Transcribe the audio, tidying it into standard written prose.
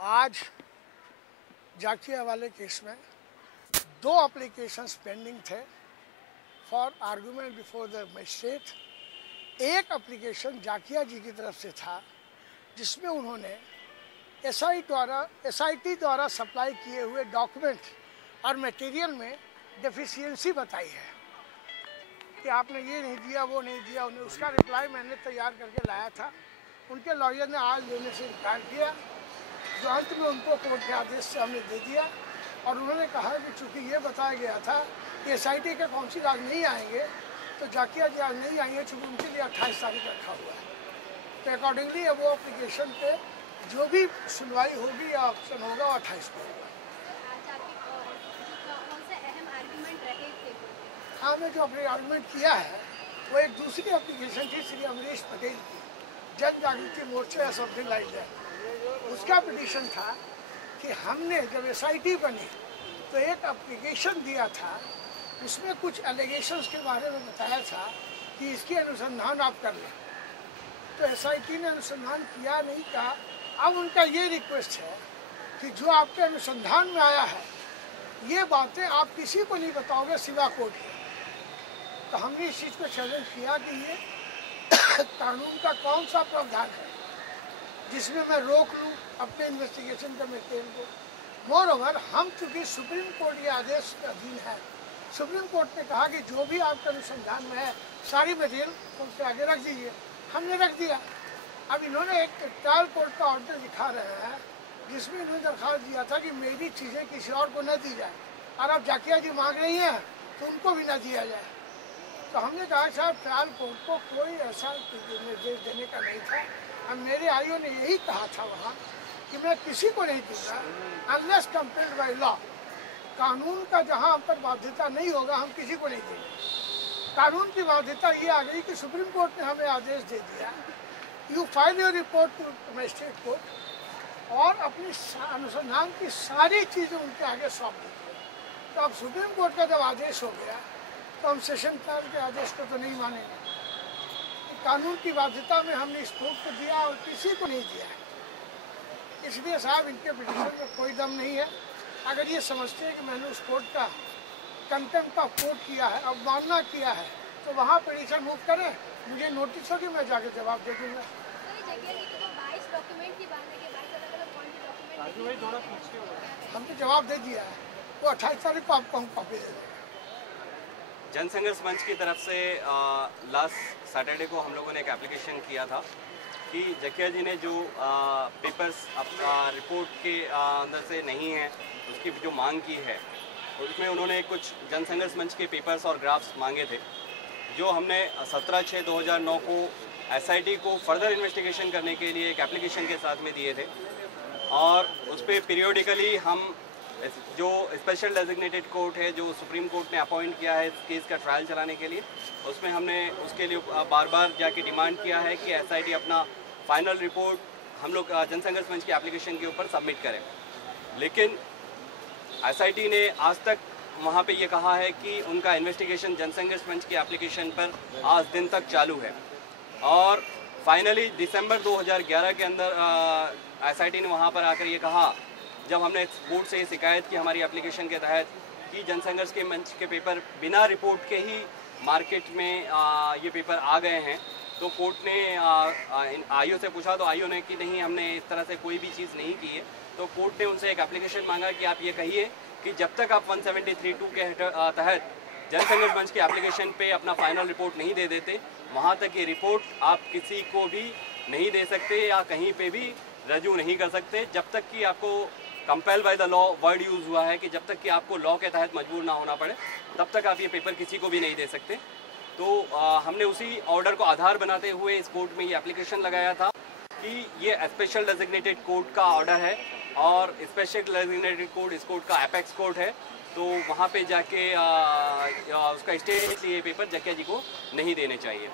आज जाकिया वाले केस में दो एप्लीकेशंस पेंडिंग थे for argument before the magistrate. एक एप्लीकेशन जाकिया जी की तरफ से था जिसमें उन्होंने एसआईटी द्वारा सप्लाई किए हुए डॉक्यूमेंट और मटेरियल में डेफिशिएंसी बताई है कि आपने ये नहीं दिया, वो नहीं दिया। उन्हें उसका रिप्लाई मैंने तैयार करके लाया था। उनके लॉयर ने आज लेने से इनकार किया, जो अंत में उनको कोर्ट के आदेश से हमने दे दिया। और उन्होंने कहा कि चूँकि ये बताया गया था कि एसआईटी के काउंसिल आज नहीं आएंगे, तो जाकिया जी आज नहीं आएंगे, चूँकि उनके लिए 28 तारीख रखा हुआ है। तो अकॉर्डिंगली वो एप्लीकेशन पे जो भी सुनवाई होगी या ऑप्शन होगा वो 28 को होगा। हाँ, मैं जो अपने आर्गूमेंट किया है वो एक दूसरी एप्लीकेशन थी श्री अमरीश पटेल की, जन जागृति मोर्चा या समथिंग लाइक दैट। उसका पिटीशन था कि हमने जब एसआईटी बनी तो एक एप्लीकेशन दिया था, उसमें कुछ एलिगेशंस के बारे में बताया था कि इसकी अनुसंधान आप कर लें। तो एसआईटी ने अनुसंधान किया नहीं कहा। अब उनका ये रिक्वेस्ट है कि जो आपके अनुसंधान में आया है ये बातें आप किसी को नहीं बताओगे सिवा कोर्ट के। तो हमने इस चीज़ को चैलेंज किया कि ये कानून का कौन सा प्रावधान है जिसमें मैं रोक लूँ अपने इन्वेस्टिगेशन के मटेरियल को। मोर ओवर हम चूँकि सुप्रीम कोर्ट ये आदेश के अधीन है, सुप्रीम कोर्ट ने कहा कि जो भी आपके अनुसंधान में है सारी मटेरियल उसके आगे रख दीजिए। हमने रख दिया। अब इन्होंने एक ट्रायल कोर्ट का ऑर्डर दिखा रहे हैं जिसमें इन्होंने दरख्वास्त दिया था कि मेरी चीज़ें किसी और को न दी जाए, और अब जाकिया जी मांग रही हैं तो उनको भी न दिया जाए। तो हमने कहा साहब ट्रायल कोर्ट को कोई ऐसा निर्देश देने का नहीं था। अब मेरे आईओ ने यही कहा था वहाँ कि मैं किसी को नहीं दूंगा अनलेस कंपेल्ड बाय लॉ। कानून का जहाँ हम पर बाध्यता नहीं होगा हम किसी को नहीं देंगे। कानून की बाध्यता ये आ गई कि सुप्रीम कोर्ट ने हमें आदेश दे दिया, you file your report to magistrate court, और अपनी अनुसंधान की सारी चीज़ें उनके आगे सौंप दी। तो अब सुप्रीम कोर्ट का जब आदेश हो गया तो हम सेशन कोर्ट के आदेश को तो नहीं मानेंगे। कानून की बाध्यता में हमने इस कोर्ट को दिया और किसी को नहीं दिया है। इसलिए साहब इनके पिटीशन में कोई दम नहीं है। अगर ये समझते हैं कि मैंने उस कोर्ट का कंटेम्प्ट ऑफ कोर्ट किया है, अवमानना किया है, तो वहाँ पिटीशन मूव करें, मुझे नोटिस हो कि मैं जाके जवाब दे दूँगा। हमने जवाब दे दिया है, वो 28 तारीख को आपको हम कॉपी दे देंगे। जनसंघर्ष मंच की तरफ से लास्ट सैटरडे को हम लोगों ने एक एप्लीकेशन किया था कि जाकिया जी ने जो पेपर्स रिपोर्ट के अंदर से नहीं है उसकी जो मांग की है, उसमें उन्होंने कुछ जनसंघर्ष मंच के पेपर्स और ग्राफ्स मांगे थे, जो हमने 17/6/2009 को एसआईटी को फर्दर इन्वेस्टिगेशन करने के लिए एक एप्लीकेशन के साथ में दिए थे। और उस पर पीरियोडिकली हम जो स्पेशल डेजिग्नेटेड कोर्ट है जो सुप्रीम कोर्ट ने अपॉइंट किया है इस केस का ट्रायल चलाने के लिए, उसमें हमने उसके लिए बार बार जाके डिमांड किया है कि एसआईटी अपना फाइनल रिपोर्ट हम लोग जनसंघर्ष मंच की एप्लीकेशन के ऊपर सबमिट करें। लेकिन एसआईटी ने आज तक वहाँ पे ये कहा है कि उनका इन्वेस्टिगेशन जनसंघर्ष मंच की एप्लीकेशन पर आज दिन तक चालू है। और फाइनली दिसंबर 2011 के अंदर एसआईटी ने वहाँ पर आकर ये कहा, जब हमने कोर्ट से ये शिकायत की हमारी एप्लीकेशन के तहत कि जनसंघर्ष के मंच के पेपर बिना रिपोर्ट के ही मार्केट में ये पेपर आ गए हैं, तो कोर्ट ने आईओ से पूछा तो आईओ ने कि नहीं, हमने इस तरह से कोई भी चीज़ नहीं की है। तो कोर्ट ने उनसे एक एप्लीकेशन मांगा कि आप ये कहिए कि जब तक आप 173(2) के तहत जनसंघर्ष मंच के एप्लीकेशन पे अपना फाइनल रिपोर्ट नहीं दे देते, वहाँ तक ये रिपोर्ट आप किसी को भी नहीं दे सकते या कहीं पे भी रजू नहीं कर सकते, जब तक कि आपको compel by the law word use हुआ है कि जब तक कि आपको लॉ के तहत मजबूर ना होना पड़े तब तक आप ये पेपर किसी को भी नहीं दे सकते। तो हमने उसी ऑर्डर को आधार बनाते हुए इस कोर्ट में ये एप्लीकेशन लगाया था कि ये स्पेशल डेजिग्नेटेड कोर्ट का ऑर्डर है और स्पेशल डेजिग्नेटेड कोर्ट इस कोर्ट का एपेक्स कोर्ट है, तो वहाँ पे जाके उसका स्टे ये पेपर जाकिया जी को नहीं देने चाहिए।